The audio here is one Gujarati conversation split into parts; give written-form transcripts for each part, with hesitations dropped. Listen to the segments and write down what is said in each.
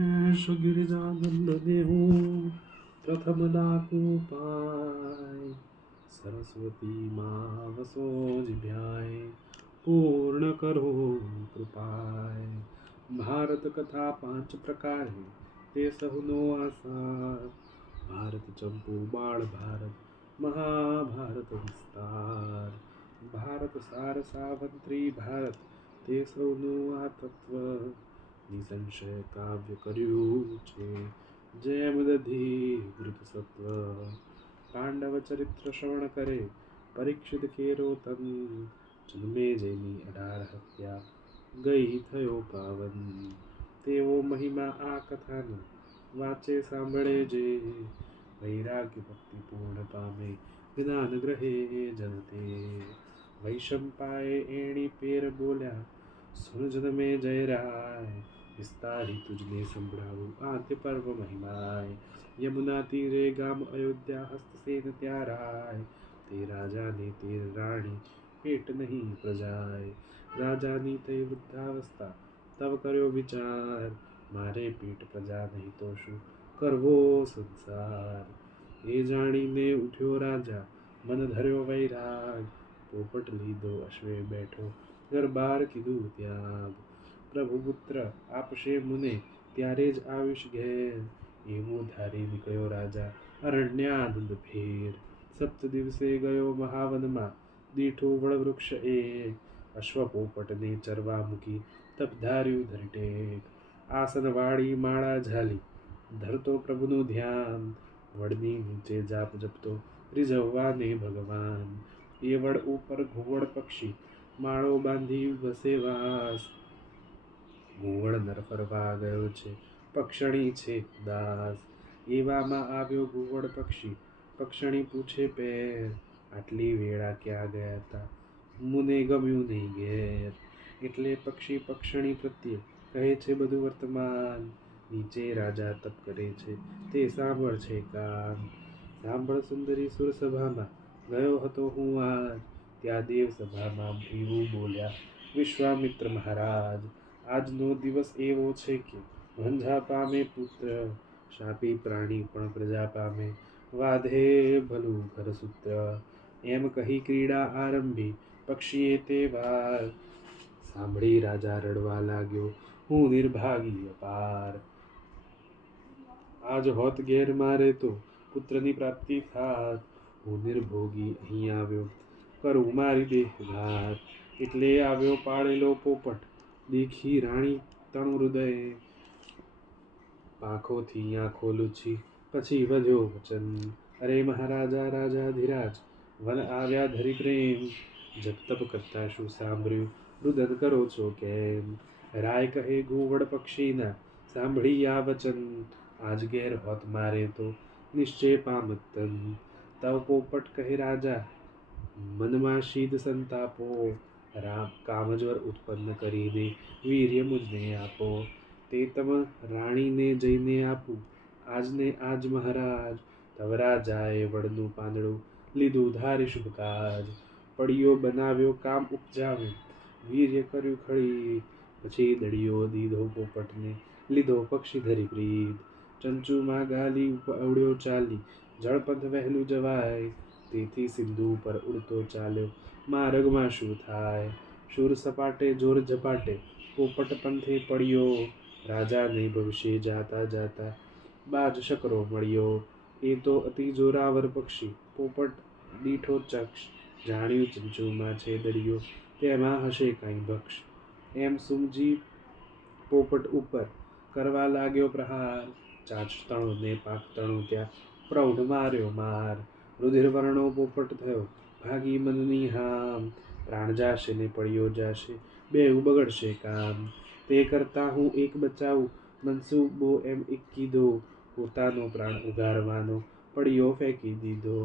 गिरिजानंद देहूँ प्रथम डाकू पाय, सरस्वती माँ वसो जिभ्याय पूर्ण करो कृपाय। भारत कथा 5 प्रकारे ते सहुनो आसार, भारत चंपू बाळ भारत महाभारत विस्तार। भारत सार सावंत्री भारत તે સૌનું આ તત્વ નિસંશય કાવ્ય કર્યું છે, જેમ દધી વૃત સત્વ। પાંડવ ચરિત્ર શ્રવણ કરે પરીક્ષિત કેરો તન, જન્મે જેની 18 હત્યા ગઈ થયો પાવન। તેવો મહિમા આ કથાનો વાંચે સાંભળે જે, વૈરાગ્ય ભક્તિ પૂર્ણ પામે જ્ઞાન ગ્રહે જનતે। વૈશંપાએ એણી પેર બોલ્યા સુન જન્મે જય રાય, વિસ્તારી તુજને સંભળાવું આદ્ય પર્વ મહિમાય। યમુના તીરે ગામ અયોધ્યા હસ્તસેન ત્યાં રાય, તે રાજાને તે રાણી પેટ નહીં પ્રજાય। રાજાની થઈ વૃદ્ધાવસ્થા તવ કર્યો વિચાર, મારે પેટ પ્રજા નહીં તો શું કરવો સંસાર। એ જાણીને ઉઠ્યો રાજા મન ધર્યો વૈરાગ, પોપટ લીધો અશ્વે બેઠો ઘર બાર કીધું ત્યાગ। પ્રભુ પુત્ર આપશે મુને ત્યારે જ આવીશ ઘેર, એવું ધારી નીકળ્યો રાજા અરણ્યાનંદ ફેર। 7 દિવસે ગયો મહાવનમાં દીઠું વડવૃક્ષ એક, અશ્વ પોપટને ચરવા મૂકી તપ ધાર્યું ધરી ટેક। આસન વાળી માળા ઝાલી ધરતો પ્રભુનું ધ્યાન, વડની નીચે જાપ જપતો રીઝવવાને ભગવાન। એ વડ ઉપર ઘુવડ પક્ષી માળો બાંધી વસે વાસ, ઘુવડ નર ફરવા ગયો છે પક્ષણી છે દાસ। એવામાં આવ્યો ઘુવડ પક્ષી પક્ષણી પૂછે પેર, આટલી વેળા ક્યાં ગયા તા મુને ગમ્યું નહીં ઘેર। એટલે પક્ષી પક્ષણી પ્રત્યે કહે છે બધું વર્તમાન, નીચે રાજા તપ કરે છે તે સાંભળ છે કાન। સાંભળ સુંદરી સુર સભામાં ગયો હતો હું આજ, ત્યાં દેવ સભામાં એવું બોલ્યા વિશ્વામિત્ર મહારાજ। આજનો દિવસ એવો છે કે વંજા પામે પુત્ર, શાપી પ્રાણી પણ પ્રજા પામે વાધે ભલું ઘરસૂત્ર। એમ કહી ક્રીડા આરંભી પક્ષીએ તે વાર, સાંભળી રાજા રડવા લાગ્યો હું નિર્ભાગી અપાર। આજ હોત ઘેર મારે તો પુત્રની પ્રાપ્તિ થાત, હું નિર્ભોગી અહીં આવ્યો કરું મારી દેહઘાત। એટલે આવ્યો પાળેલો પોપટ દેખી રાણી તણુ હૃદય, પાંખોથી આંખો લૂછી પછી વધ્યો વચન। અરે મહારાજા રાજાધિરાજ વન આવ્યા ધરી પ્રેમ, જપ તપ કરતા શું સાંભળ્યું રુદન કરો છો કેમ। રાય કહે ઘુવડ પક્ષીના સાંભળી આ વચન, આજ ઘેર હોત મારે તો નિશ્ચય પામત તન। તવ પોપટ કહે રાજા મનમાં શીદ સંતાપો, કામજ્વર ઉત્પન્ન કરી દે વીર્ય મુજને આપો। તે તમ રાણીને જઈને આપું આજને આજ મહારાજ, તવ રાજાએ વડનું પાંદડું લીધું ધારી શુભ કાજ। પડિયો બનાવ્યો કામ ઉપજાવ્યું વીર્ય કર્યું ખડી, પછી દડિયો દીધો પોપટને લીધો પક્ષી ધરી પ્રીત। ચંચુમાં ગાલી અવળ્યો ચાલી જળપંથ વહેલું જવાય, તેથી સિંધુ પર ઉડતો ચાલ્યો માર્ગમાં શું થાય। શૂર સપાટે જોર ઝપાટે પોપટ પંથે પડ્યો, રાજાને ભવિષ્ય જાતા જાતા બાજ શકરો મળ્યો। એ તો અતિ જોરાવર પક્ષી પોપટ દીઠો ચક્ષ, જાણ્યું ચંચુમાં છે દરિયો તેમાં હશે કાંઈ ભક્ષ। એમ સમજી પોપટ ઉપર કરવા લાગ્યો પ્રહાર, ચાંચ તણો ને પાંખ તણો ત્યાં પ્રૌઢ માર્યો માર। રુધિર વર્ણો પોપટ થયો ભાગી મનની હામ, પ્રાણ જાશે ને પડ્યો જાશે બેઉ બગડશે કામ। તે કરતા હું એક બચાવું મનસુબો એમ એક કીધો, પોતાનો પ્રાણ ઉગારવાનો પડિયો ફેંકી દીધો।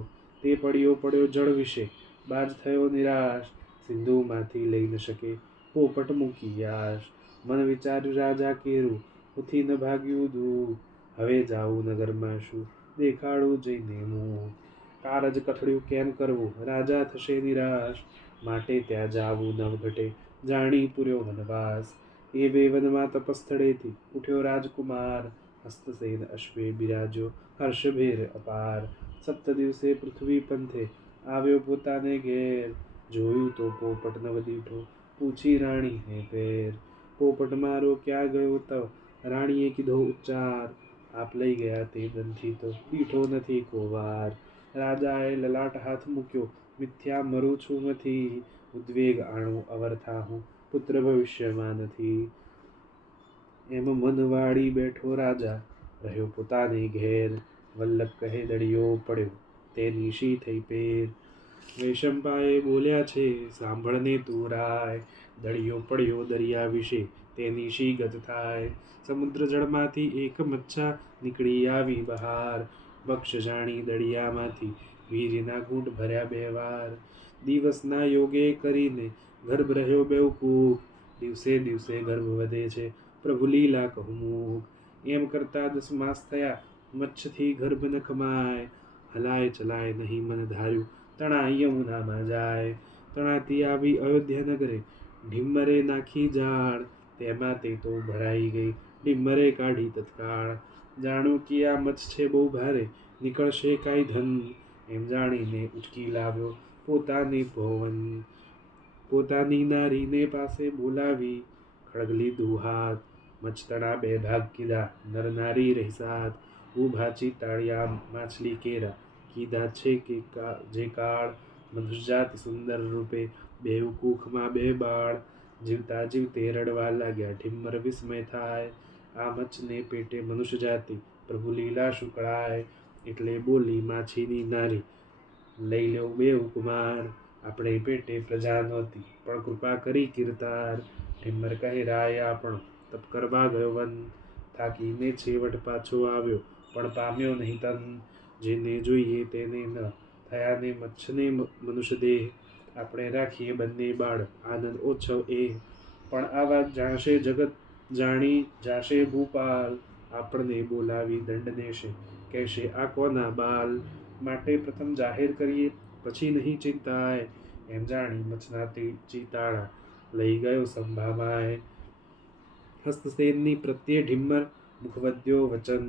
તે પડિયો પડ્યો જળ વિશે બાજ થયો નિરાશ, સિંધુમાંથી લઈ ન શકે પોપટ મૂકી આશ। મન વિચાર્યું રાજા કેરું ઉથી ન ભાગ્યું દૂર, હવે જાઉં નગરમાં શું દેખાડું જઈને મું। કારજ કઠડ્યું કેમ કરવું રાજા થશે નિરાશ, માટે ત્યાં જાવું નવ ઘટે જાણી પૂર્યો વનવાસ। એ બે વનમાં તપસ્થળેથી ઉઠ્યો રાજકુમાર, હસ્તસેન અશ્વે બિરાજ્યો હર્ષભેર અપાર. સપ્ત દિવસે પૃથ્વી પંથે આવ્યો પોતાને ઘેર, જોયું તો પોપટ નવદીઠો પૂછી રાણીને પેર. પોપટ મારો ક્યાં ગયો તો રાણીએ કીધો ઉચ્ચાર, આપ લઈ ગયા તે દનથી તો દીઠો નથી કોવાર. રાજાએ લલાટ હાથ મૂક્યો, મિથ્યા મરું છું મથી, ઉદ્વેગ આણું અવરથા હું પુત્ર ભવિષ્યમાં નથી. એમ મન વાળી બેઠો રાજા રહ્યો પોતાને ઘેર, વલ્લભ કહે દળિયો પડ્યો તેની શી થઈ પેર. વૈશંપાએ બોલ્યા છે સાંભળને તું રાય, દળિયો પડ્યો દરિયા વિશે તેની શી ગત થાય. સમુદ્ર જળમાંથી એક મચ્છા નીકળી આવી બહાર, બક્ષ જાણી દળિયામાંથી વીર્યના ઘૂંટ ભર્યા બે વાર. દિવસના યોગે કરીને ગર્ભ રહ્યો બેવકૂફ, દિવસે દિવસે ગર્ભ વધે છે પ્રભુ લીલા કહું. એમ કરતા 10 માસ થયા મચ્છથી ગર્ભ ન ખમાય, હલાય ચલાય નહીં મન ધાર્યું તણા યમુનામાં જાય. તણાથી આવી અયોધ્યા નગરે ઢીમરે નાખી જાળ, તેમાં તે તો ભરાઈ ગઈ ઢીમરે કાઢી તત્કાળ. જાણું કે આ મચ્છ છે બહુ ભારે નીકળશે કાંઈ ધન, એમ જાણીને ઉચકી લાવ્યો પોતાને ભવન. પોતાની નારીને પાસે બોલાવી ખડગ લીધું હાથ, મચ્છતણા બે ભાગ કીધા નર નારી રહી સાથ. ઊભા ચીતાળિયા માછલી કેરા કીધા છે કે જે કાળ, મનુષ્ય જાતિ સુંદર રૂપે બેઉ કુખમાં બે બાળ. જીવતા જીવતે રડવા લાગ્યા ઢીમર વિસ્મય થાય, આ મચ્છને પેટે મનુષ્ય જાતિ પ્રભુ લીલા શુકળાય. એટલે બોલી માછીની નારી લઈ લ્યો બેઉ કુમાર, આપણે પેટે પ્રજા નહોતી પણ કૃપા કરી કીર્તાર. ઢીમર કહે રાય આપણો તપ કરવા ગયો વન, થાકીને છેવટ પાછો આવ્યો પણ પામ્યો નહીં તન. જેને જોઈએ તેને ન થયા ને મચ્છને મનુષ્ય દેહ, આપણે રાખીએ બંને બાળ આનંદ ઓછવ એ. પણ આ વાત જાણશે જગત જાણી જાશે ભૂપાલ, આપણને બોલાવી દંડ દેશે કહેશે આ કોના બાલ. માટે પ્રથમ જાહેર કરીએ પછી નહીં ચિંતાય, એમ જાણી મચ્છના ચીતાળા લઈ ગયો સંભામાય. હસ્તસેનની પ્રત્યે ઢીમર મુખવદ્યો વચન,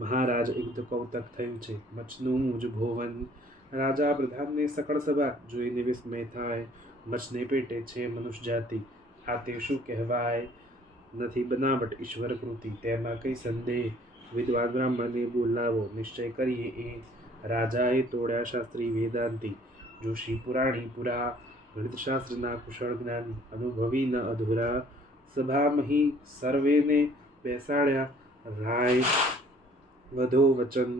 મહારાજ યુદ્ધ કૌતક થયું છે મચ્છનું મુજ ભોવન. રાજા પ્રધાનને સકળ સભા જોઈને વિસ્મય થાય, મચ્છને પેટે છે મનુષ્ય જાતિ આ તે શું કહેવાય. નથી બનાવટ ઈશ્વર કૃતિ તેમાં કઈ સંદેહ, વિદ્વાન બ્રાહ્મણને બોલાવો નિશ્ચય કરીએ એ. રાજાએ તોડ્યા શાસ્ત્રી વેદાંતી જોશી પુરાણી પુરા, ગણિતશાસ્ત્રના કુશળ જ્ઞાની અનુભવી ન અધુરા. સભામહી સર્વેને બેસાડ્યા રાય વધો વચન,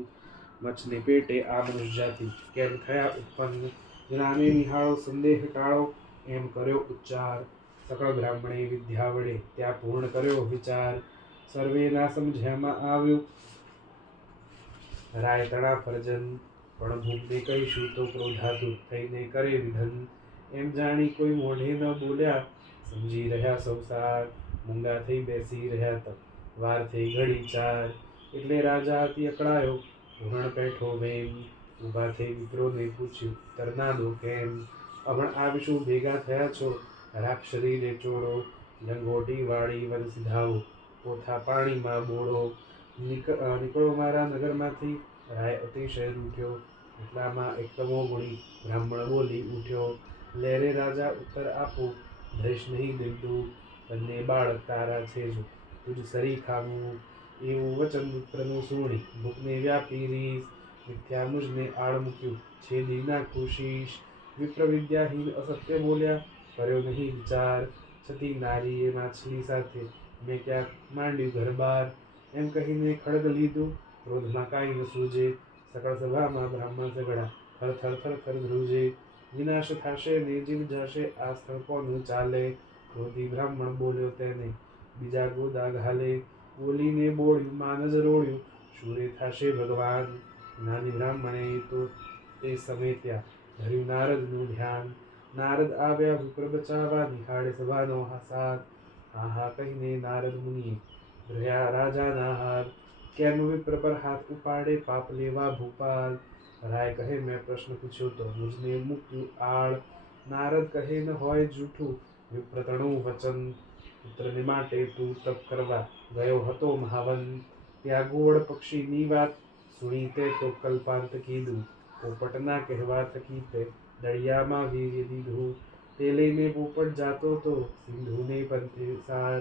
મચ્છને પેટે આ મનુષ્ય જાતિ કેમ થયા ઉત્પન્ન. જ્ઞાને નિહાળો સંદેહ ટાળો એમ કર્યો ઉચ્ચાર, સકળ બ્રાહ્મણે વિદ્યા વડે ત્યાં પૂર્ણ કર્યો વિચાર. સર્વેના સમજ્યામાં આવ્યું રાય તણા ફરજન, પણ ભૂપને કહીશું તો ક્રોધાતુર થઈને કરે વિધન. એમ જાણી કોઈ મોઢે ન બોલ્યા સમજી રહ્યા સંસાર, મૂંગા થઈ બેસી રહ્યા તપ વાર થઈ ઘડી ચાર. એટલે રાજા અતિ અકળાયો પૂરણ બેઠો વેમ, ઊભા થઈ મિત્રોને પૂછ્યું તરના દો કેમ. અમણ આવીશું ભેગા થયા છો રાખ શરીરે ચોળો, લંગોટી વાળી વન સિધાવો પોથા પાણીમાં બોળો. નીકળો મારા નગરમાંથી, રાય અતિશય રૂઠ્યો. એટલામાં એક તમો ગુણી બ્રાહ્મણ બોલી ઉઠ્યો, લેરે રાજા ઉત્તર આપો ધરીશ નહીં દિલદું, બંને બાળક તારા છે જો તુજ સરી ખાવું. એવું વચન મિત્રનું સુણી ભૂપને વ્યાપી રીસ, મિથ્યા મુજને આળ મૂક્યું છેદી નાખું શીશ. વિપ્ર વિદ્યાહીન અસત્ય બોલ્યા કર્યો નહીં વિચાર, છતી નારીએ માછલી સાથે મેં ક્યાંક માંડ્યું ઘર બાર. એમ કહીને ખડગ લીધું ક્રોધમાં કાંઈ ન સૂજે, સકળ સભામાં બ્રાહ્મણ ઝઘડા થર થર થર થર ધ્રુજે. વિનાશ થશે ને જીવ જશે આ સ્થળ કોનું ચાલે, ક્રોધી બ્રાહ્મણ બોલ્યો તેને બીજા ગોદા ઘાલે. બોલીને બોળ્યું માન જ રોળ્યું શૂરે થશે ભગવાન, જ્ઞાની બ્રાહ્મણે તો તે સમેત્યા ધર્યું નારદનું ધ્યાન. નારદ આવ્યા વિપ્ર બચાવવા નિહાળે સભાનો સાથ, હા હા કહીને નારદ મુનિએ રહ્યા રાજાના હાથ. કેમ વિપ્ર પર હાથ ઉપાડે પાપ લેવા ભૂપાલ, રાય કહે મેં પ્રશ્ન પૂછ્યો તો મુજને મૂક્યું આળ. નારદ કહે ન હોય જૂઠું વિપ્ર તણું વચન, પુત્રને માટે તું તપ કરવા ગયો હતો મહાવન. ત્યાં ગોળ પક્ષીની વાત સુણી તે તો કલ્પાંત કીધું. પોપટના કહેવા થકી તે દળિયામાં વીર્ય દીધું. તે લઈને પોપટ જાતો તો સિંધુને પંથે સાર.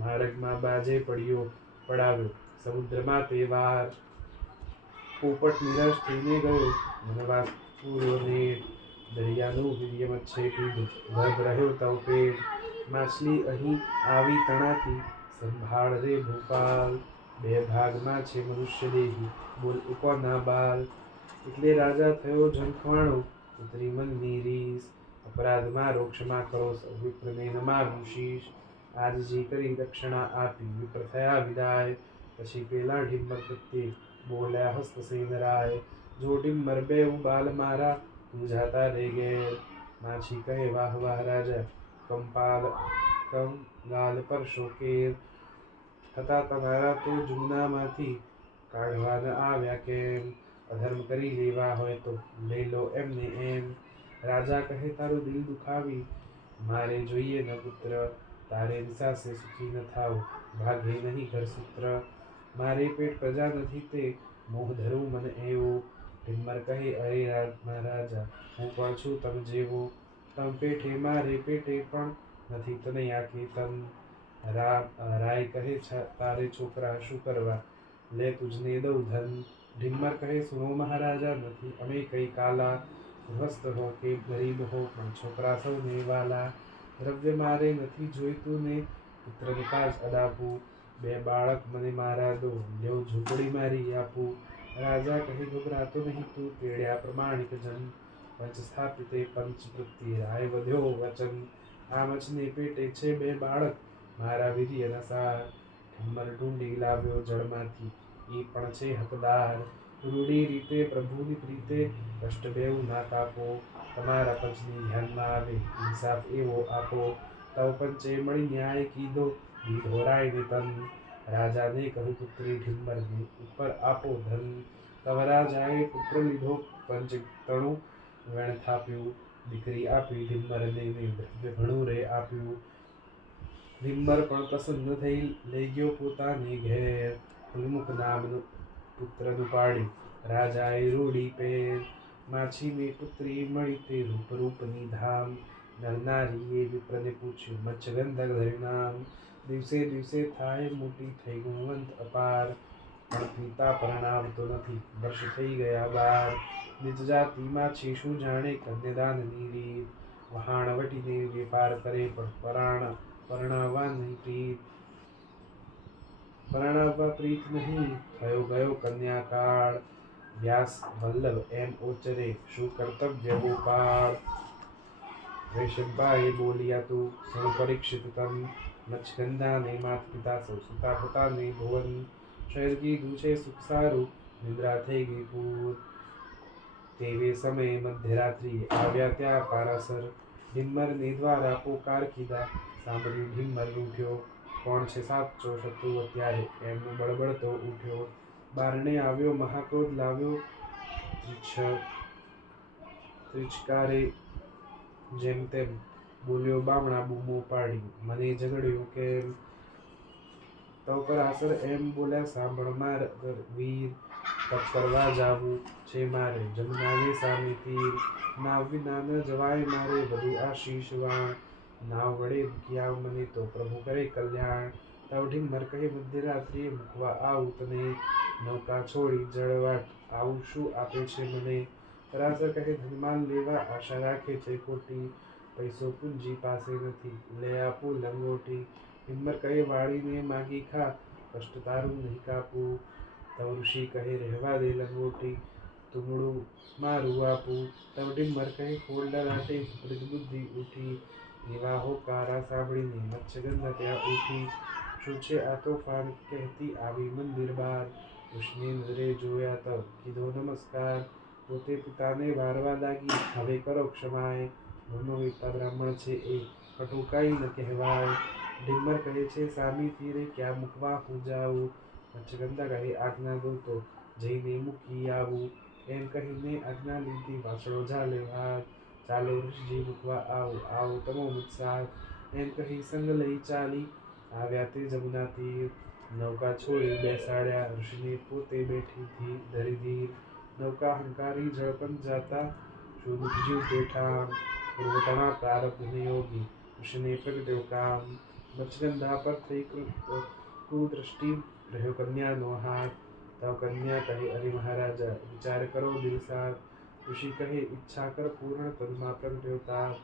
માર્ગમાં બાજે પડાવ્યો સમુદ્રમાં તે વાર. પોપટ નિરાશ થઈને ગયો વનવાસ પૂર્વને. દરિયાનું વીર્ય મચ્છે પીધું ગર્ભ રહ્યો તવ પેટ. માછલી અહીં આવી તણાતી સંભાળ રે ભૂપાલ. બે ભાગમાં છે મનુષ્ય દેહી બોલ કોના બાલ. એટલે રાજા થયો ઝંખવાણો ઉતરી મનની રીસ. અપરાધમાં રોક્ષમાં કરો સૌ વિપ્રને નમાવું શીશ. આજજી કરી દક્ષિણા આપી વિપ્ર થયા વિદાય. પછી પેલા ઢીમ્બર પ્રત્યે બોલ્યા હસ્તસેન રાય. જો ઢીમ્બર બેઉ બાલ મારા તું જાતા રે ઘેર. માછી કહે વાહ વાહ રાજા કંગાલ પર શોકેર. હતા તમારા તો જુમનામાંથી કાઢવા ન આવ્યા કેમ. અધર્મ કરી લેવા હોય તો લઈ લો એમને એમ. રાજા કહે તારું દિલ દુખાવી મારે જોઈએ ન પુત્ર. તારે નિસાસે સુખી ન થાવ ભાગે નહીં ઘર સૂત્ર. મારે પેટ પ્રજા નથી તે મોહ ધરું મન એવો. ઢીમ્બર કહે અરે રાજા હું પણ છું તમ જેવો. તમ પેઠે મારે પેટે પણ નથી તનયા કે તન. રાય કહે તારે છોકરા શું કરવા લે તુજને દઉં ધન. ઢીમ્બર કહે સુનો મહારાજા નથી અમે કઈ કાલા. ગૃહસ્થ હો કે ગરીબ હો પણ છોકરા સૌને વાલા. દ્રવ્ય મારે નથી જોઈતું ને પુત્રને કાજ અડાપું. બે બાળક મને મારા દો લ્યો ઝૂંપડી મારી આપું. રાજા કહે ગભરાતો નહીં તું તેડ્યા પ્રમાણિક જન. પંચ સ્થાપિતે પંચ વૃત્તિ રાય વધ્યો વચન. આ મચને પેટે છે બે બાળક મારા વીર્યના સાર. ઢીમ્બર ઢૂંઢી લાવ્યો જળમાંથી એ પણ છે હકદાર. રૂડી રીતે પ્રભુની પ્રીતે કષ્ટ બેઉ ના કાપો. તમારા પંચની ધ્યાનમાં આવે ઇન્સાફ એવો આપો. તવ પંચે મળી ન્યાય કીધો દીધો રાયને તન. રાજાને કહ્યું પુત્રી ઢીમ્બરને ઉપર આપો ધન. તવ રાજાએ પુત્ર લીધો પંચ તણું વેણ થાપ્યું. દીકરી આપી ઢીમ્બરને દ્રવ્ય ઘણું રે આપ્યું. ઢીમ્બર પણ પ્રસન્ન થઈ લઈ ગયો પોતાને ઘેર. ઉન્મુખ નામનું પુત્રનું પાડ્યું રાજાએ રૂડી પેર. માછીને પુત્રી મળી તે રૂપની ધામ. નર નારીએ વિપ્રને પૂછ્યું મચ્છગંધર ધર્યું નામ. દિવસે દિવસે થાય મોટી થઈ ગુણવંત અપાર. પણ પિતા પરણાવતો નથી વર્ષ થઈ ગયા 12. નિજ જાતિ માછી શું જાણે કન્યાદાનની રીત. વહાણ વટીને વેપાર કરે પણ પરણાવવા પ્રીત નહીં થયો ગયો કન્યાકાળ. વ્યાસ વલ્લભ એમ ઓચરે શું કર્તવ્ય ગોપાળ. વૈશંપાએ બોલ્યા તું સણ પરીક્ષિત તમ. મચ્છગંધાને માત પિતા સૌ સુતા પોતાને ભુવન. શહેર કીધું છે સુખ સારું નિદ્રા થઈ ગઈ પૂર. તેવે સમયે મધ્યરાત્રિએ આવ્યા ત્યાં પારાસર. ઢીમ્બરને દ્વારા પોકાર કીધા સાંભળી ઢીમ્બર ઉઠ્યો. કોણ છે સાચો શત્રુ અત્યારે એમનો બળબડતો ઉઠ્યો. બારણે આવ્યો મહાક્રોધ લાવ્યો ત્રિચકારે જેમ તેમ. બોલ્યો બામણા બૂમો પાડી મને ઝઘડ્યો કેમ. તવ પરાસર એમ બોલ્યા સાંભળ માર વીર. તપ કરવા જાવું છે મારે જમનાને સામે તીર. નાવ વિના ન જવાય મારે વધુ આશીષ વાણ. નાવ વડે મૂક્યા મને તો પ્રભુ કરે કલ્યાણ. તવ ઢીમ્બર કહે મધ્યરાત્રિએ મૂકવા આવું તને. નૌકા છોડી જળવાટ આવું શું આપે છે મને. પરાસર કહે ધનમાન લેવા આશા રાખે છે ખોટી. પૈસો પૂંજી પાસે નથી લે આપું લંગોટી. ઢીમ્બર કહે વાળીને માગી ખા કષ્ટ તારું નહીં કાપું. તવ ઋષિ કહે રહેવા દે લંગોટી તુમડું મારું આપું. તવ ઢીમ્બર કહે ફોડ લલાટે વિપરીત બુદ્ધિ ઉઠી. એવા હોકારા સાંભળીને મચ્છગંધા ત્યાં ઉઠી. શું છે આ તોફાન કહેતી આવી મંદિર બાર. કૃષ્ણે નજરે જોયા તવ કીધો નમસ્કાર. પોતે પિતાને વારવા લાગી હવે કરો ક્ષમાય. બ્રહ્મવેત્તા બ્રાહ્મણ છે એ કટુકાઈ ન કહેવાય. ઢીમ્બર કહે છે સામી તીરે ક્યાં મૂકવા હું જાઉં. મચ્છગંધા કહે આજ્ઞા દો તો જઈને મૂકી આવું. એમ કહીને આજ્ઞા લીધી વાસળો ઝાલે હાથ. ચાલો ઋષિજી મૂકવા આવો આવો તમો મુજ સાથ. એમ કહી સંગ લઈ ચાલી આવ્યા તે જમુના તીર, નૌકા છોડી બેસાડ્યા ઋષિને પોતે બેઠી ધરી ધીર. નૌકા હંકારી જળપંત જાતા, શું દુઃખ જીવ બેઠા. પૂર્વતણા પ્રારબ્ધ યોગી, ઋષિને પ્રગટ્યો કામ. મત્સ્યગંધા પર થઈ કુદ્રષ્ટિ, રહ્યો કન્યાનો હાથ. તવ કન્યા કહે અરે મહારાજા, વિચાર કરો દિલ સાથ. ઋષિ કહે ઈચ્છા કર પૂર્ણ, તનમાં પ્રગટ્યો તાપ.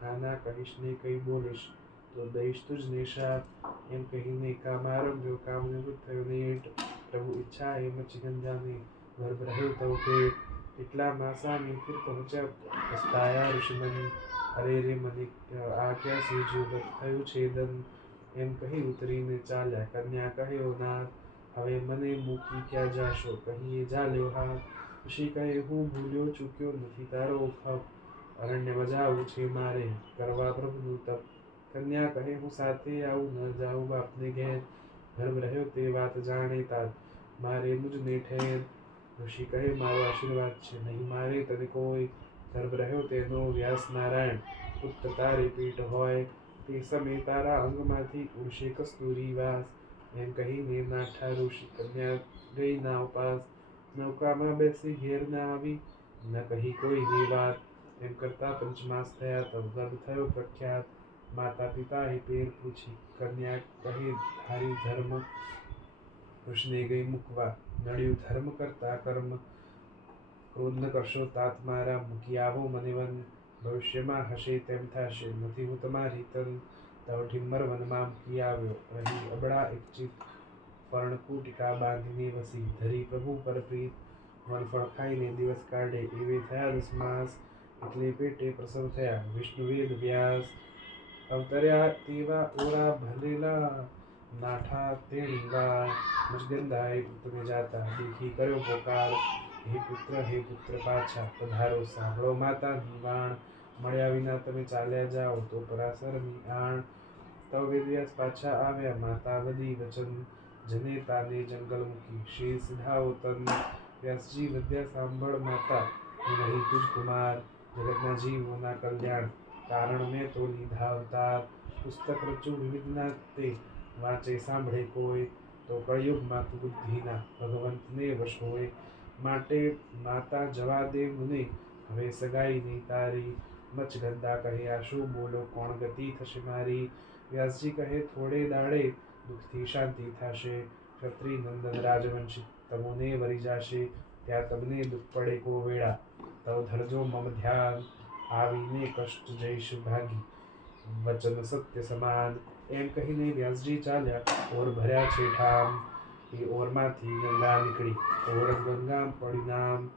નાના કહીશ ને કઈ બોલીશ, તો દઈશ તુજને શાપ. એમ કહીને કામ આરંભ્યો, કામ નિવૃત્ત થયો નેટ. પ્રભુ ઈચ્છા એ મત્સ્યગંધાને, ગર્ભ રહ્યો તવ પેટ. એટલા માસા નીતિર પહોંચ્યા, પસ્તાયા ઋષિમુનિ. અરે રે મને આ ક્યાં સેજ્યું, થયું છેદન. એમ કહી ઉતરીને ચાલ્યા, કન્યા કહ્યો નાથ, હવે મને મૂકી ક્યાં જાશો, કહીએ ઝાલ્યો હાથ. ઋષિ કહે હું ભૂલ્યો ચૂક્યો નથી તારો ખપ, અરણ્યમાં જાવું છે મારે, કરવા પ્રભુનું તપ. કન્યા કહે હું સાથે આવું, ન જાઉં બાપને ઘેર. ગર્ભ રહ્યો તે વાત જાણે તાત, મારે મુજને ઠેર. ઋષિ કહે મારો આશીર્વાદ છે, નહીં મારે તને કોઈ. ગર્ભ રહ્યો તેનો વ્યાસ નારાયણ, પુત્ર તારે પીઠ હોય. તે સમય તારા અંગમાંથી ઉડશે કસ્તુરી વાસ. એમ કહીને નાઠા ઋષિ, કન્યા ગઈ નાવ પાસ. નૌકામાં બેસી ઘેર ના આવી, ન કહી કોઈને વાત. એમ કરતા પંચમાસ થયા, તબ ગર્ભ થયો પ્રખ્યાત. માતા પિતાએ પેર પૂછી, કન્યા કહે ધારી ધર્મ. કૃષ્ણે ગઈ મૂકવા, નડ્યું ધર્મ કરતા કર્મ. ક્રોધ ન કરશો તાત મારા, મૂકી આવો મને વન. ભવિષ્યમાં હશે તેમ થશે, નથી હું તમારી તન. તવ ઠિમ્મર વનમાં મૂકી આવ્યો, રહી અબળા એકચિત. પર્ણકુટિકા બાંધીને વસી, ધરી પ્રભુ પર પ્રીત. વનફળ ખાઈને દિવસ કાઢે, એવે થયા 10 માસ. એટલે પેટે પ્રસવ થયા વિષ્ણુ વેદ વ્યાસ. અવતર્યા તેવા ઓરા ભરેલા, નાઠા તેણી વાર. મત્સ્યગંધાએ પુત્રને જાતા, દેખી કર્યો પોકાર. હે પુત્ર પાછા પધારો, સાંભળો માતાની વાણ. મળ્યા વિના તમે ચાલ્યા જાઓ, તો પરાશરની આણ. તવ વેદવ્યાસ પાછા આવ્યા, માતા વદી વચન. જનેતાને જંગલ મૂકી, શીર સિધાવો તન. વ્યાસજી વધ્યા સાંભળ માતા, હું નહીં તુજ કુમાર. જગતના જીવોના કલ્યાણ, કારણ મેં તો લીધા અવતાર. પુસ્તક રચું વિવિધના તે, વાંચે સાંભળે કોઈ. તો કળિયુગમાં તું બુદ્ધિના, ભગવંતને વશ હોય. માટે માતા જવા દે મુને, હવે સગાઈ નહીં તારી. મત્સ્યગંધા કહે આ શું બોલો, કોણ ગતિ થશે મારી. વ્યાસજી કહે થોડે દાડે, દુઃખથી શાંતિ થશે. ક્ષત્રિય નંદન રાજવંશી તમોને વરી જાશે, ત્યાં તમને દુઃખ પડે કો વેળા. તવ ધરજો મમ ધ્યાન, આવીને કષ્ટ જઈશ ભાગી. વચન સત્ય સમાન. એમ કહીને વ્યાસજી ચાલ્યા, ઓર ભર્યા છે ઠામ. એ ઓરમાંથી ગંગા નીકળી, ઓર ગંગા પડી નામ.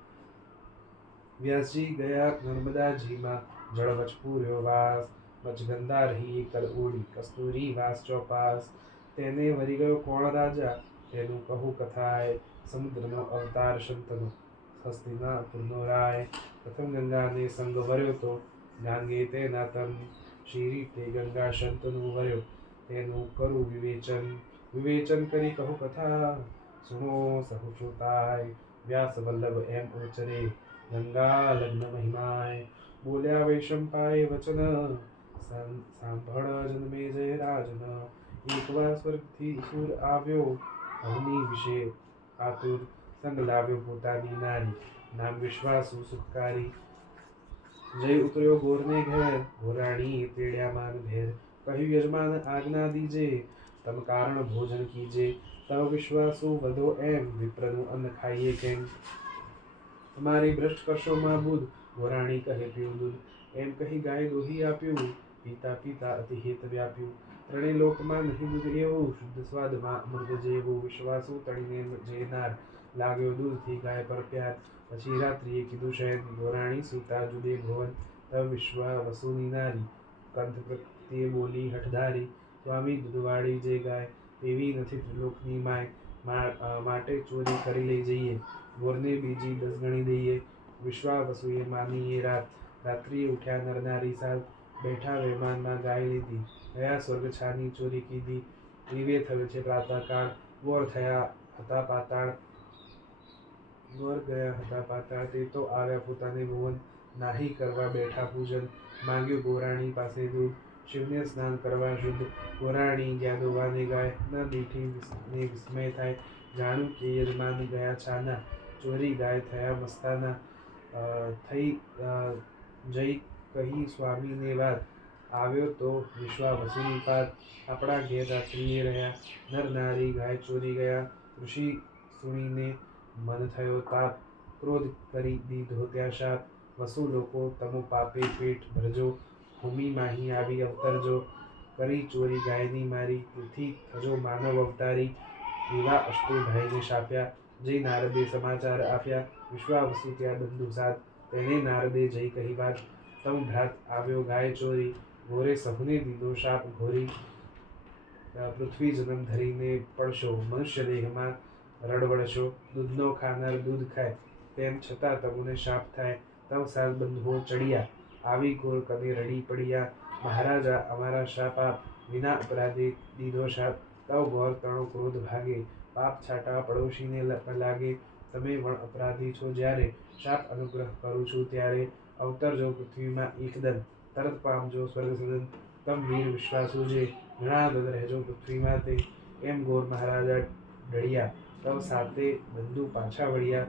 વ્યાસજી ગયા નર્મદાજીમાં, જળવચ પૂર્યો વાસ. મત્સ્યગંધા રહી એકલ ઓડી, કસ્તુરી વાસ ચોપાસ. તેને વરી ગયો કોણ રાજા, તેનું કહું કથાય. સમુદ્રનો અવતાર શંતનો, હસ્તિનાપુરનો રાય. પ્રથમ ગંગાને સંગ વર્યો તો, ગાંગે તેના તન. શી રીતે ગંગા શંતનું વર્યો, તેનું કરું વિવેચન. વિવેચન કરી કહું કથા, સુણો સહુ શ્રોતાય. વ્યાસ વલ્લભ એમ ઉચરે, ગંગા લગ્ન મહિમાય. બોલ્યા વૈશંપાય વચન, સાંભળ જન્મે જય રાજન. એકવાર સ્વર્ગથી સુર આવ્યો, અગ્નિ વિશે આતુર. સંગ લાવ્યો પોતાની નારી, નામ વિશ્વાસુ સુખકારી. જય ઉતર્યો ગોરને ઘેર, ઘોરાણી તેડ્યા માન ઘેર. કહ્યું યજમાન આજ્ઞા દીજે, તમ કારણ ભોજન કીજે. તવ વિશ્વાસુ વધો એમ, વિપ્રનું અન્ન ખાઈએ કેમ. તમારી ભ્રષ્ટ કરશો માં બુધ, ઘોરાણી કહે પીવું દૂધ. એમ કહી ગાય દોહી આપ્યું, પીતા પીતા અતિ હિત વ્યાપ્યું. ત્રણેય લોકમાં નહીં દૂધ એવું, શુદ્ધ સ્વાદમાં અમૃત જેવું. વિશ્વાસુ તણીને જે નાર, લાગ્યો દૂધથી ગાય પર પ્યાર. પછી રાત્રિએ કીધું શયન, ઘોરાણી સૂતા જુદે ભુવન. તવ વિશ્વાવસુની નારી, કંઠ પ્રત્યે બોલી હઠધારી. સ્વામી દૂધવાળી જે ગાય, તેવી નથી ત્રિલોકની માય. માટે ચોરી કરી લઈ જઈએ, ગોરને બીજી 10 ગણી દઈએ. વિશ્વાવસુએ માની એ રાત, રાત્રિએ ઉઠ્યા નર નારી સાત. બેઠા વહેમાનમાં ગાય લીધી, ગયા સ્વર્ગ છાની ચોરી કીધી. એવે થયો છે પ્રાતઃકાળ, ગોર થયા હતા પાતાળ. ગોર ગયા હતા પાતાળ, તે તો આવ્યા પોતાને ભુવન. નાહી કરવા બેઠા પૂજન, માંગ્યું ગોરાણી પાસે દૂધ. શિવને સ્નાન કરવા શુદ્ધ ગોરાણી ગયા દોવાને ગાય ન દીઠી ને વિસ્મય થાય જાણું કે યજમાન ગયા છાના ચોરી ગાય થયા મસ્તાના થઈ જઈ કહી સ્વામીને વાત આવ્યો તો વિશ્વાવસુની પાર આપણા ઘેર રાત્રિએ રહ્યા નર નારી ગાય ચોરી ગયા ઋષિ સુણીને મન થયો તાપ ક્રોધ કરી દીધો ત્યાં શાપ વસુ લોકો તમો પાપે પેટ ભરજો ભૂમિ માહી આવી અવતરજો કરી ચોરી ગાયની મારી તેથી થજો માનવ અવતારી એવા અષ્ટુભાઈને શાપ્યા જય નારદે સમાચાર આપ્યા વિશ્વાવસુ ત્યાં બંધુ સાથ તેને નારદે જઈ કહી વાત તમ ભ્રાત આવ્યો ગાય ચોરી ઘોરે સહુને દીધો શાપ ઘોરી પૃથ્વી જન્મ ધરીને પડશો મનુષ્ય દેહમાં રડવડશો દૂધનો ખાનાર દૂધ ખાય તેમ છતાં તમુને શાપ થાય તવ સાત બંધુઓ ચડિયા આવી ઘોર કને રડી પડ્યા મહારાજા અમારા શાપ આપ વિના અપરાધે દીધો શાપ તવ ઘોર તણો ક્રોધ ભાગે પાપ છાટા પડોશીને લાગે તમે વણ અપરાધી છો જ્યારે શાપ અનુગ્રહ કરું છું ત્યારે અવતરજો પૃથ્વીમાં એકદમ તરત પામજો સ્વર્ગ સદન તમ વીર વિશ્વાસુ જે ઘણા દદ રહેજો પૃથ્વીમાં તે એમ ઘોર મહારાજા ડળ્યા તવ સાથે બંધુ પાછા વળ્યા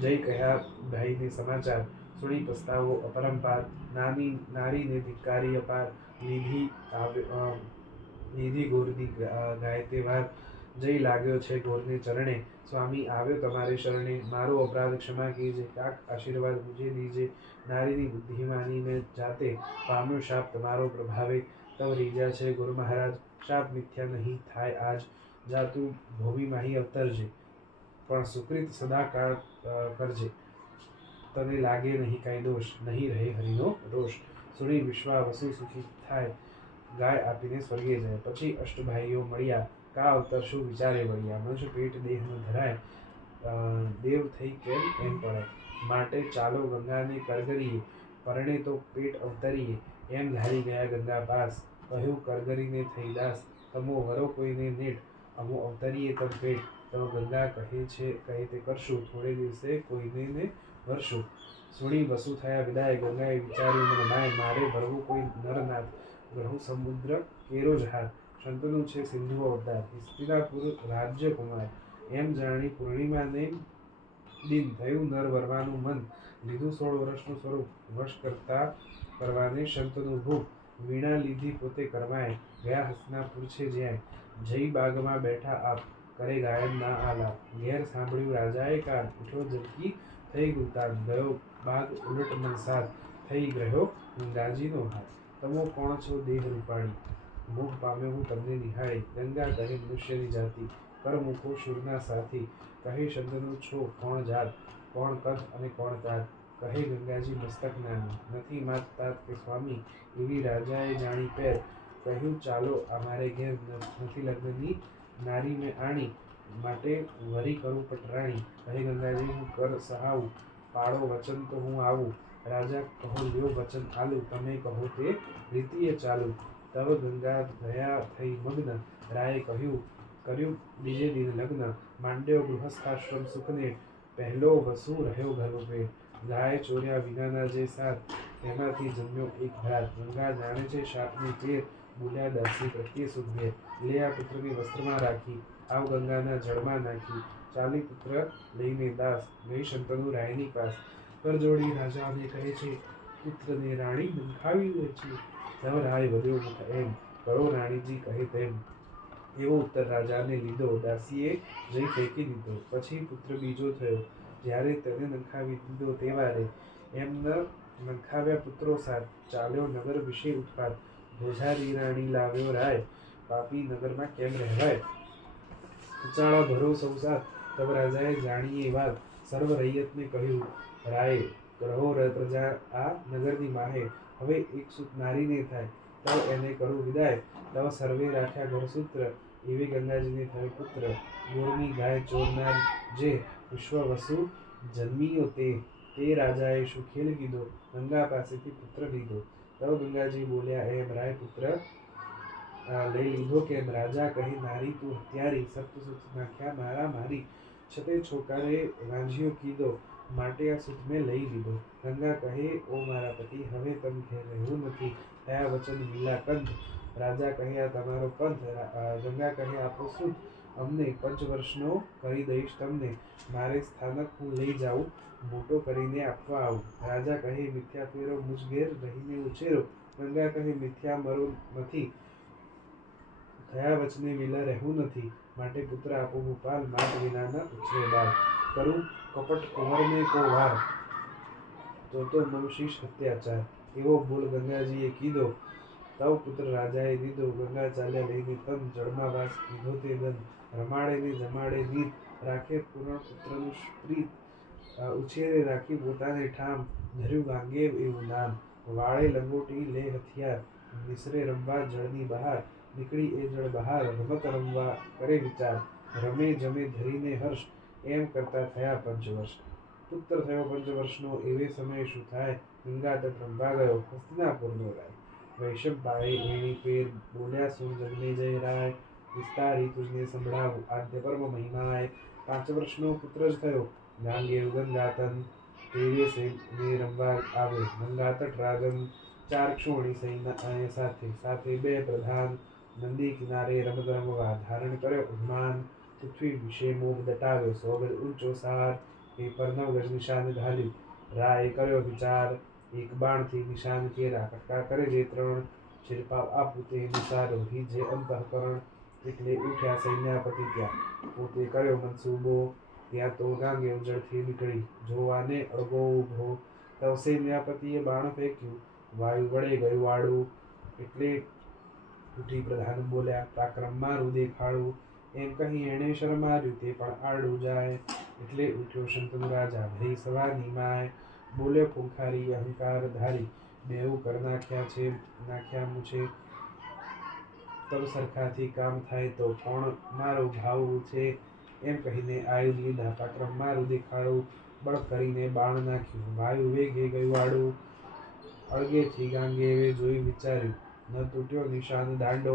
જય કહ્યા ભાઈને સમાચાર સુણી પસ્તાવો અપરંપાર નારીને ધિક્કારી અપાર લીધી ગોરની ગાય તે વાર જય લાગ્યો છે ગોરને ચરણે સ્વામી આવ્યો તમારે શરણે મારો અપરાધ ક્ષમા કીજે કાક આશીર્વાદ મુझे દીજે નારીની બુદ્ધિ માની મેં જાતે પામ્યો શાપ તમારો પ્રભાવે તવ રીજા છે ગુરુ મહારાજ શાપ મિથ્યા નહીં થાય આજ જાતું ભૂમિ માહી અવતરજે પણ સુકૃત સદાકાળ કરજે તને લાગે નહીં કાંઈ દોષ નહીં રહે હરિનો રોષ સુણી વિશ્વાવસુ સુખી થાય ગાય આપીને સ્વર્ગે જાય પછી અષ્ટભાઈઓ મળ્યા કા અવતર શું વિચારે વળ્યા મનુષ્ય પેટ દેહ ન ધરાય દેવ થઈ કેમ એમ પડે માટે ચાલો ગંગાને કરગરીએ પરણે તો પેટ અવતરીએ એમ ધારી ગયા ગંગા પાસ કહ્યું કરગરીને થઈ દાસ તમો વરો કોઈને નેટ અમો અવતરીએ તમ પેટ તો ગંગા કહે તે કરશું થોડે દિવસે કોઈને ને વરશું સુણી વસુ થયા વિદાય ગંગાએ વિચાર્યું મને માય મારે ભરવું કોઈ નરનાથ ગ્રહુ સમુદ્ર કેરો જહાર શંતનું છે સિંધુ અવતાર હસ્તિનાપુર રાજ્ય કુમાર એમ જાણી પૂર્ણિમાને દિન થયું નર વરવાનું મન લીધું 16 વર્ષનું સ્વરૂપ વશ કરતા કરવાને શંતનું ભૂપ વીણા લીધી પોતે કરવાય ગયા હસ્તિનાપુર છે જ્યાં જઈ બાગમાં બેઠા આપ કરે ગાયન ના આલાપ ઘેર સાંભળ્યું રાજાએ કાન ઉઠ્યો જબકી થઈ ગુલતાન ગયો બાગ ઉલટ મનસાદ થઈ ગ્રહ્યો ગંગાજીનો હાથ તમો કોણ છો દેહ રૂપાણી મુખ પામ્યો હું તમને નિહાળી ગંગા કહે મનુષ્યની જાતિ કર મૂકો શુરના સાથી કહે શબ્દનું છો કોણ જાત કોણ કદ અને કોણ તાત કહે ગંગાજી મસ્તક નાની નથી માત તાત કે સ્વામી એવી રાજાએ જાણી પેર કહ્યું ચાલો અમારે ઘેર નથી લગ્નની નારી મેં આણી માટે વરી કરું પટરાણી કહે ગંગાજી હું કર સહાવું પાડો વચન તો હું આવું રાજા કહો લ્યો વચન આલું તમે કહો તે રીતિએ ચાલુ તવ ગંગા ગયા થઈ મગ્ન રાયે કર્યું બીજે દિન લગ્ન માંડ્યો ગૃહસ્થાશ્રમ સુખને પહેલો વસુ રહ્યો ગર્ભપેટ ગાય ચોર્યા વિનાના જે સાથ તેમાંથી જન્મ્યો એક ભ્રાત ગંગા જાણે છે શાપની ચેર બોલ્યા દાસી પ્રત્યે સુખભેર લે આ પુત્રની વસ્ત્રમાં રાખી આવ ગંગાના જળમાં નાખી ચાલી પુત્ર લઈને દાસ ગઈ શંતનુ રાયની પાસ કર જોડી રાજાને કહે છે પુત્રને રાણી બંધાવી લે છે તવ રાય વધ્યો મુખ એમ કરો રાણીજી કહે તેમ એવો ઉત્તર રાજાને લીધો દાસીએ જઈ ફેંકી દીધો પછી પુત્ર બીજો થયો જ્યારે તેને નંખાવી દીધો તે વારે એમ નંખાવ્યા પુત્રો સાથ ચાલ્યો નગર વિશે ઉત્પાત ભોજારી રાણી લાવ્યો રાય પાપી નગરમાં કેમ રહેવાય ઉચાળા ભરો સૌ સાથ તબ રાજાએ જાણીએ વાત સર્વ રૈયતને કહ્યું રાય ગ્રહો પ્રજા આ નગરની માહે હવે એક સુત નારીને થાય તવ એને કરું વિદાય તવ સર્વે રાખ્યા ઘરસૂત્ર એવી ગંગાજીને થયો પુત્ર ગોરની ગાય ચોરનાર જે વિશ્વવસુ જન્મીયો તે રાજાએ શું ખેલ કીધો ગંગા પાસેથી પુત્ર લીધો તવ ગંગાજી બોલ્યા એમ રાય પુત્ર લઈ લીધો કેમ રાજા કહી નારી તું હત્યારી સત નાખ્યા મારા મારી છતે છોકરે વાંઝ્યો કીધો માટે આ સુખ મેં લઈ લીધો. ગંગા કહે, ઓ મારા પતિ, હવે તમ ઘેર રહેવું નથી. થયા વચન મિલા કંથ. રાજા કહે, આ તમારો પંથ. ગંગા કહે, આપો સુખ અમને, પંચવર્ષનો કરી દઈશ તમને. મારે સ્થાનક હું લઈ જાઉં, મોટો કરીને આપવા આવું. રાજા કહે, મિથ્યા ફેરો મુજ ઘેર રહીને ઉછેરો. ગંગા કહે, મિથ્યા મરો નથી, થયા વચને મિલા રહેવું નથી. માટે પુત્ર આપો ભૂપાલ, માત વિનાના ઉછરે બાળ. કરું કપટ કુંવરને કો વાર, તો મમ શીશ અત્યાચાર. એવો બોલ ગંગાજીએ કીધો, તવ પુત્ર રાજાએ દીધો. ગંગા ચાલ્યા લઈને તન, જળમાં વાસ કીધો તે દન. રમાડે ને જમાડે નીત, રાખે પૂરણ પુત્રનું પ્રીત. ઉછેરે રાખી પોતાને ઠામ, ધર્યું ગાંગેય એવું નામ. વાળે લંગોટી લે હથિયાર, નિસરે રમવા જળની બહાર. નીકળી એ જળ બહાર, રમત રમવા કરે વિચાર. રમે જમે ધરીને હર્ષ, એમ કરતા થયા પંચવર્ષ. પુત્ર થયો પંચવર્ષનો, એવે સમયે શું થાય. ગંગા તટ રમવા ગયો, હસ્તિનાપુરનો રાય. વૈશંપ બાળે એણી પેર, બોલ્યા સુન જન્મેજય રાય. વિસ્તારી તુજને સંભળાવું, આદ્ય પરમ મહિમાય. 5 વર્ષનો પુત્ર જ થયો, ગાંગેય ગંગાતન. તેવે ને રમવા આવે, ગંગા તટ રાજન. 4 ક્ષોણી સૈન્ય સાથે, સાથે 2 પ્રધાન. નંદી કિનારે રમત રમવા, ધારણ કર્યો અભિમાન. પૃથ્વી વિશે મોહ દટાવ્યો, 100 ગજ ઊંચો સાર. એ પર 9 ગજ નિશાન ઘાલ્યું, રાયે કર્યો વિચાર. એક બાણથી નિશાન કેરા, કટકા કરે જે 3. શિરપાવ આપું તે નિસારો, રીઝે અંતઃકરણ. એટલે ઉઠ્યા સૈન્યાપતિ ત્યાં, પોતે કર્યો મનસૂબો. ત્યાં તો ગાંગે ઉજળથી નીકળી, જોવાને અળગો ઊભો. તવ સૈન્યાપતિએ બાણ ફેંક્યું, વાયુ વડે ગયું આડું. એટલે ઉઠી પ્રધાન બોલ્યા, પરાક્રમ મારું દેખાડું. એમ કહી એણે શરમાર્યું, તે પણ આડું જાય. એટલે ઉઠ્યો શંતનુ રાજા, ભઈ સવાની માય. બોલ્યો ખૂંખારી અહંકાર ધારી, બેઉ કર નાખ્યા મૂછે. તવ સરખાથી કામ થાય તો કોણ મારો ભાવું છે. એમ કહીને આયુધ લીધા, પરાક્રમ મારું દેખાડું. બળ કરીને બાણ નાખ્યું, વાયુ વેગે ગયું આડું. અળગેથી ગાંગેવે જોઈ વિચાર્યું, ન તૂટ્યો નિશાન દાંડો.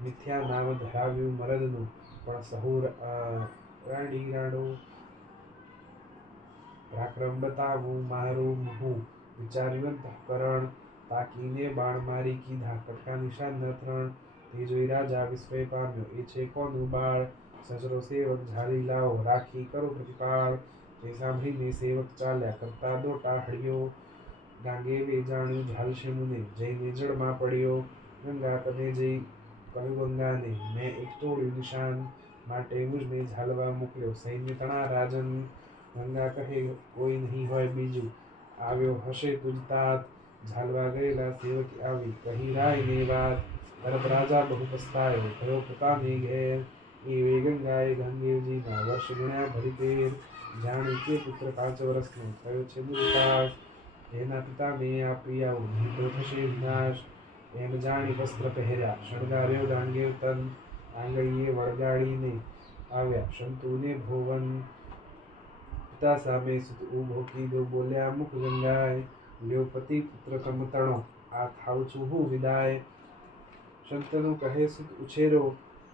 મિથ્યા નામ ધરાવ્યું મરદનું, પણ સહુ રાડી રાડો. પરાક્રમ બતાવું મારું હું, વિચાર્યું અંતઃકરણ. તાકીને બાણ મારી કીધા, કટકા નિશાન ન 3. તે જોઈ રાજા વિસ્મય પામ્યો, એ છે કોનું બાળ. સચરો સેવક ઝાલી લાવો, રાખી કરો પ્રતિપાળ. તે સાંભળીને સેવક ચાલ્યા, કરતા દોટા હળિયો. ગાંગેવે જાણ્યું ઝાલશે મુને, જઈને જળમાં પડ્યો. ગંગા કને જઈ કહ્યું ગંગાને, મેં એક તોડ્યું નિશાન. માટે મુજને ઝાલવા મોકલ્યો સૈન્ય તણા રાજન. ગંગા કહે, કોઈ નહીં હોય બીજું, આવ્યો હશે તુજ તાત. ઝાલવા ગયેલા સેવક આવી, કહી રાયને વાત. તરત રાજા બહુ પસ્તાયો, ગયો પોતાને ઘેર. એવે ગંગાએ ગાંગેવજીના વર્ષ ગણ્યા ભરી 13. જાણ્યું કે પુત્ર 5 વર્ષનો થયો છે મુજ પાસ. તેના પિતાને આપી આવું, નહીં તો થશે વિનાશ. એમ જાણી વસ્ત્ર પહેર્યા, શણગાર્યો ગાંગેવ તન. આંગળીએ વળગાડીને આવ્યા શંતુને ભોવન. પિતા સામે સુત ઊભો કીધો, બોલ્યા મુખ ગંગાએ. લ્યો પતિ પુત્ર તમ તણો, આ થાઉં છું હું વિદાય. શંતનુ કહે, સુત ઉછેરો,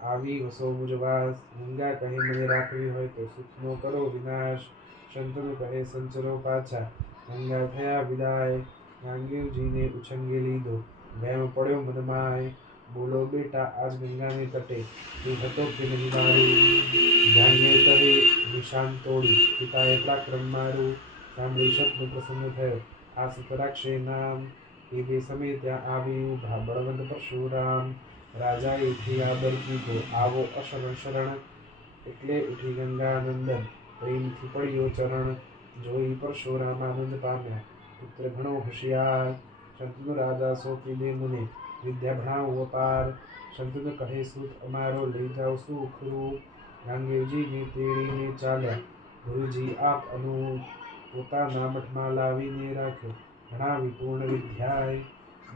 આવી વસો મુજ વાસ. ગંગા કહે, મને રાખવી હોય તો સુખનો કરો વિનાશ. શંતનુ કહે, સંચરો પાછા. ગંગા થયા વિદાય. ગાંગેવજીને ઉછંગે લીધો, વહેમ પડ્યો મનમાય. બોલો બેટા આજ ગંગાને તટે, તું હતો કે નહીં મારું. ગાંગેવ કહે, નિશાન તોડ્યું, પિતાએ પરાક્રમ મારું. સાંભળી શંતનુ પ્રસન્ન થયો, આ સુત રાખશે નામ. એ બે સમય ત્યાં આવી ઊભા બળવંત પરશુરામ. રાજાએ ઉઠી આદર કીધો, આવો અશરણ શરણ. એટલે ઉઠી ગંગાનંદન, પ્રેમથી પડ્યો ચરણ. જોઈ પરશુરામ આનંદ પામ્યા, પુત્ર ઘણો હોશિયાર. શંતનુ રાજા સોંપી દે મુને, વિદ્યા ભણાવું અપાર. શંતનુ કહે, સૂત અમારો લઈ જાઓ સુખરૂપ. ગાંગેવજીને તેડીને ચાલ્યા, ગુરુજી આપ અનુપ. પોતાના મઠમાં લાવીને રાખ્યો, ભણાવી પૂર્ણ વિદ્યાય.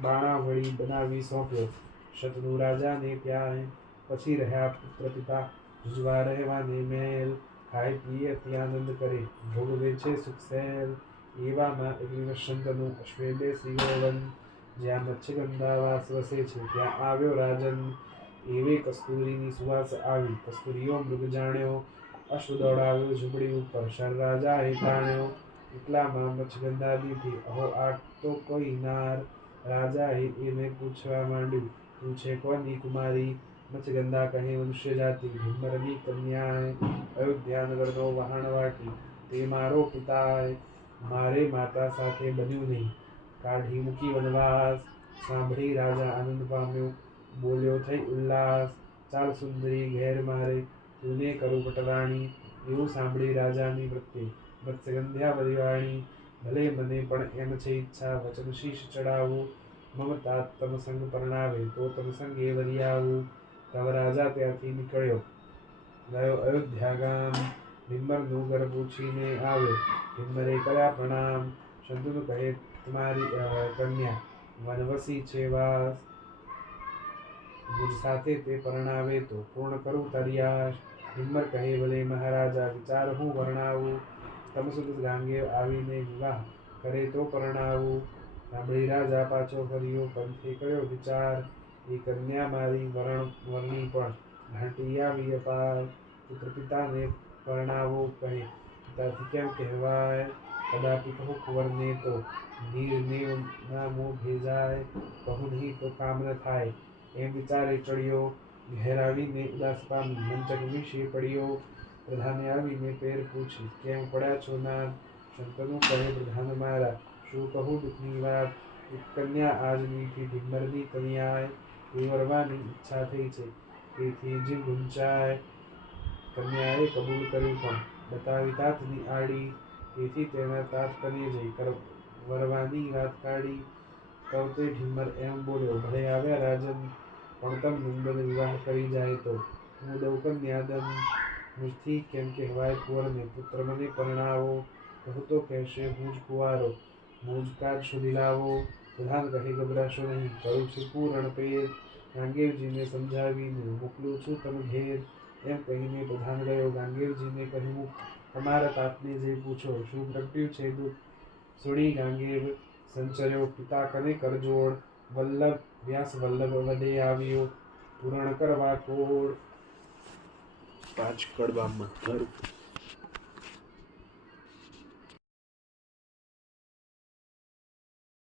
બાણાવળી બનાવી સોંપ્યો, શંતનુ રાજાને પ્યાય. પછી રહ્યા પુત્ર પિતા, જુજવા રહેવાને મેલ. ખાય પીએ અતિ આનંદ કરે, ભોગવે છે સુખ સહેલ. એવામાં એક દિવસ શંતનુ અશ્વે બેસી ગયો વન. જ્યાં મત્સ્યગંધા વાસ વસે છે, ત્યાં આવ્યો રાજન. એવે કસ્તુરીની સુવાસ આવી, કસ્તુરીઓ મૃગ જાણ્યો. અશ્વ દોડાવ્યો ઝૂંપડી ઉપર, શર રાજાએ તાણ્યો. એટલામાં મચગંધા દીધી, અહો આ તો કોઈ નાર. રાજાએ એને પૂછવા માંડ્યું, તું છે કોની કુમારી? મચગંધા કહે, મનુષ્ય જાતિ ભીમરની કન્યાએ. અયોધ્યા નગરનો વહાણવાટી તે મારો પિતાએ. મારે માતા સાથે બન્યું નહીં, કાઢી મૂકી વનવાસ. સાંભળી રાજા આનંદ પામ્યો, બોલ્યો થઈ ઉલ્લાસ. ચાલ સુંદરી ઘેર મારે, તુને કરું પટરાણી. એવું સાંભળી રાજાની પ્રત્યે મત્સ્યગંધા વરિવાણી. ભલે મને પણ એમ છે ઈચ્છા, વચન શીશ ચડાવું. મમતા તમ સંગ પરણાવે, તો તમ સંગે વરી આવું. તબ રાજા ત્યાંથી નીકળ્યો, ગયો અયોધ્યા ગામ. ભીમરનું ઘર પૂછીને આવ્યો, ભીમરે કર્યા પ્રણામ. શંતનુ કહે, તમારી કન્યા વનવસી છે વાસ. મુજ સાથે તે પરણાવે તો પૂર્ણ કરું તારી આશ. ભીમર કહે, ભલે મહારાજા, વિચાર હું વર્ણાવું. તમ સુત ગાંગેય આવીને વિવાહ કરે તો પરણાવું. સાંભળી રાજા પાછો ફર્યો, પંથે કર્યો વિચાર. એ કન્યા મારી વરણી પણ ઘાટી આવી અપાર. પુત્ર પિતાને પરણાવો કહે, પિતાથી કેમ કહેવાય. કદાપી કહું કુંવરને તો નીર નેવ ના મોં ભેજાય. કહું નહીં તો કામ ન થાય, એમ વિચારે ચડ્યો. ઘેર આવીને ઉદાસ પામી મંચક વિશે પડ્યો. પ્રધાને આવીને પેર પૂછી, કેમ પડ્યા છો નાથ? શંતનુ કહે, પ્રધાન મારા, શું કહું દુઃખની વાત. એક કન્યા આજનીથી ભીમરની કન્યાએ. એ વરવાની ઈચ્છા થઈ છે, તેથી જીભ ગુંચાય. કન્યાએ કબૂલ કર્યું પણ બતાવી તાતની આડી. તેથી તેના તાત કને જઈ વરવાની વાત કાઢી. તવ તે ભીમર એમ બોલ્યો, ભલે આવ્યા રાજન, પણ તમ નંદન વિવાહ કરી જાય તો હું દઉં કન્યાદન. મુજથી કેમ કહેવાય કુંવરને, પુત્ર મને પરણાવો. કહું તો કહેશે હું જ કુંવારો, મુજ કાજ શોધી લાવો. પ્રધાન કહે, ગભરાશો નહીં, કરું છું પૂરણ પેર. ગાંગેવજીને સમજાવીને મોકલું છું તમ ઘેર. એમ કહીને પ્રધાન ગયો. ગાંગેવજીને કહ્યું, તમારા તાતને જે પૂછો, શું પ્રગટ્યું છે દુઃખ. સુણી ગાંગેવ સંચર્યો, પિતા કને કરજોડ. વલ્લભ વ્યાસ વલ્લભ વદે આવ્યો, પૂરણ કરવા કોડ. પાંચ કડવામાં